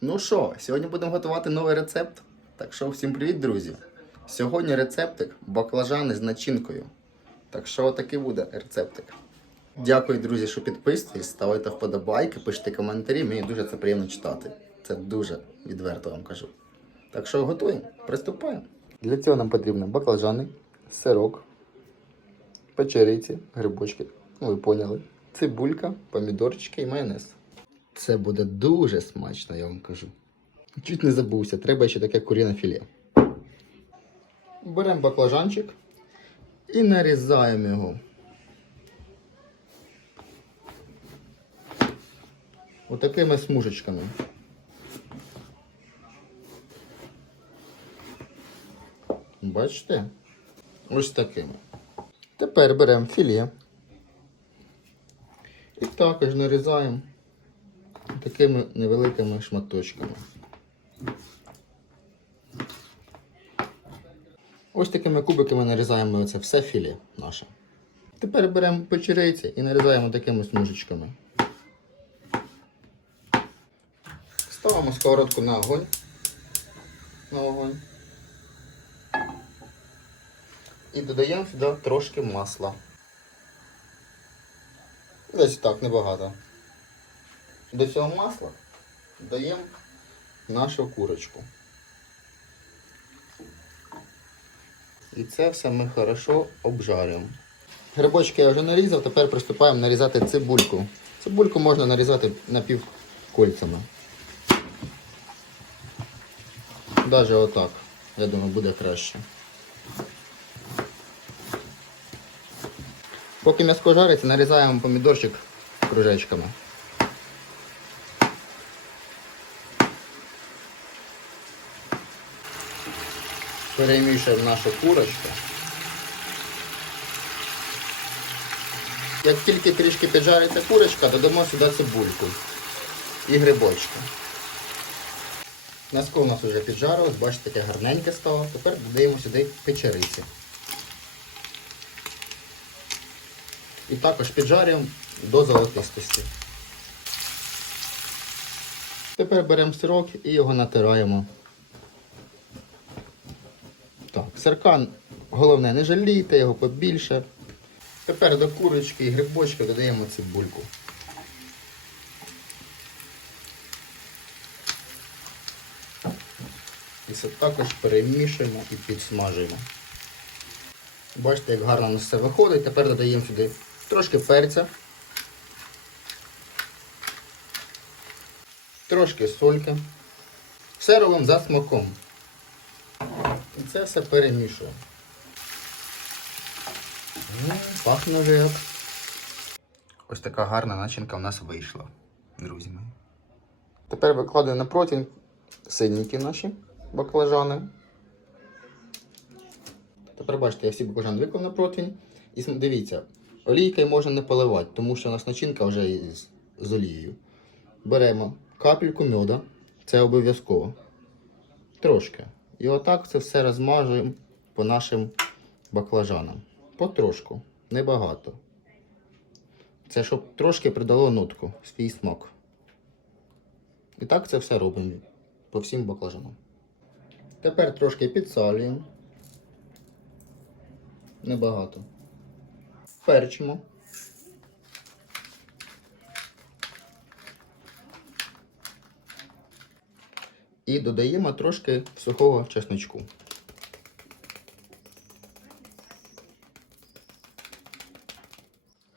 Ну що, сьогодні будемо готувати новий рецепт. Так що всім привіт, друзі! Сьогодні рецептик баклажани з начинкою. Так що такий буде рецептик. Дякую, друзі, що підписуєтесь, ставайте вподобайки, пишіть коментарі. Мені дуже це приємно читати. Це дуже відверто вам кажу. Так що готуємо, приступаємо. Для цього нам потрібно баклажани, сирок, печериці, грибочки. Ну, ви поняли. Цибулька, помідорчики і майонез. Це буде дуже смачно, я вам кажу. Чуть не забувся, треба ще таке куріне філе. Беремо баклажанчик і нарізаємо його. Отакими смужечками. Бачите? Ось такими. Тепер беремо філе. І також нарізаємо такими невеликими шматочками. Ось такими кубиками нарізаємо це все філе наше. Тепер беремо печериці і нарізаємо такими смужечками. Ставимо сковородку на огонь. На огонь. І додаємо сюди трошки масла. Десь так, небагато. До цього масла додаємо нашу курочку. І це все ми хорошо обжарюємо. Грибочки я вже нарізав, тепер приступаємо нарізати цибульку. Цибульку можна нарізати напівкольцями. Навіть отак, я думаю, буде краще. Поки м'яско жариться, нарізаємо помідорчик кружечками. Перемішуємо нашу курочку. Як тільки трішки піджариться курочка, додамо сюди цибульку і грибочки. М'яско у нас вже піджарилось, бачите, таке гарненьке стало. Тепер додаємо сюди печериці. І також піджарюємо до золотистості. Тепер беремо сирок і його натираємо. Сирка головне не жалійте, його побільше. Тепер до курочки і грибочка додаємо цибульку. І це також перемішуємо і підсмажуємо. Бачите, як гарно у нас все виходить. Тепер додаємо сюди трошки перця, трошки сольки. Все робимо за смаком. І це все перемішуємо. Пахне вже як. Ось така гарна начинка в нас вийшла, друзі мої. Тепер викладаємо на противень синенькі наші баклажани. Тепер бачите, я всі баклажани виклав на противень. І дивіться, олійкою можна не поливати, тому що у нас начинка вже з олією. Беремо капельку меда, це обов'язково. Трошки. І отак це все розмажуємо по нашим баклажанам. Потрошку, небагато. Це щоб трошки придало нотку, свій смак. І так це все робимо по всім баклажанам. Тепер трошки підсалюємо. Небагато. Перчимо. І додаємо трошки сухого чесночку.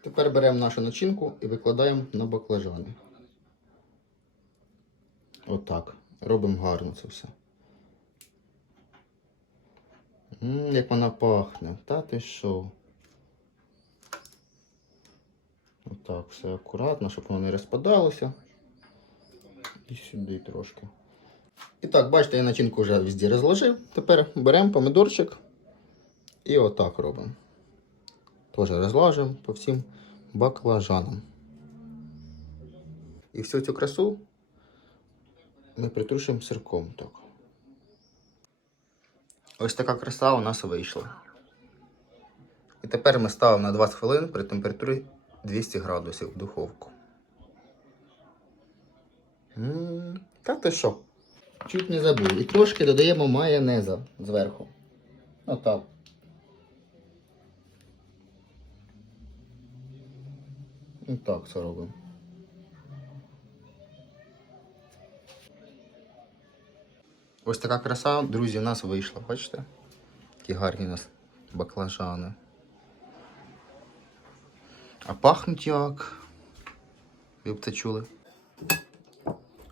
Тепер беремо нашу начинку і викладаємо на баклажани. Отак. Робимо гарно це все. Ммм, як вона пахне. Та ти що? Отак, все акуратно, щоб воно не розпадалося. І сюди трошки. І так, бачите, я начинку вже везде розложив. Тепер беремо помідорчик і отак робимо. Теж розлажуємо по всім баклажанам. І всю цю красу ми притрушуємо сирком. Так. Ось така краса у нас вийшла. І тепер ми ставимо на 20 хвилин при температурі 200 градусів в духовку. М, Та ти що? Чуть не забув. І трошки додаємо майонеза зверху. Отак. І так це робимо. Ось така краса, друзі, у нас вийшла, бачите? Які гарні у нас баклажани. А пахнуть як. Ви б це чули.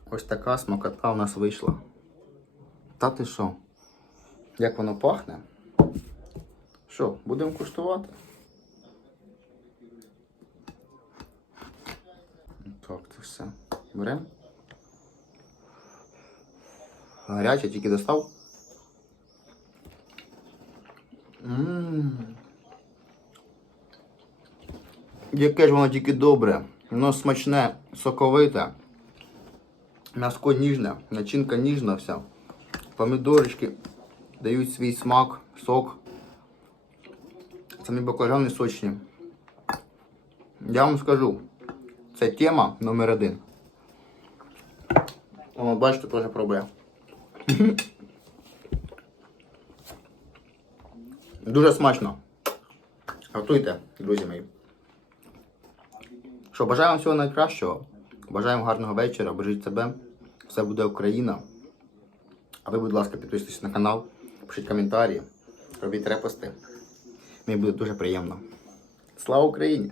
Ось така смакота у нас вийшла. Та ти що? Як воно пахне? Що, будемо куштувати? Так, це все. Беремо. Гаряче, тільки достав. Ммм. Яке ж воно тільки добре. Воно смачне, соковите. М'яско ніжне, начинка ніжна вся. Помідорочки дають свій смак, сок. Самі баклажани сочні. Я вам скажу, це тема номер один. Воно, бачите, теж пробує. Дуже смачно. Готуйте, друзі мої. Що, бажаю вам всього найкращого. Бажаємо гарного вечора, бережіть себе. Все буде Україна. А ви, будь ласка, підписуйтесь на канал, пишіть коментарі, робіть репости. Мені буде дуже приємно. Слава Україні!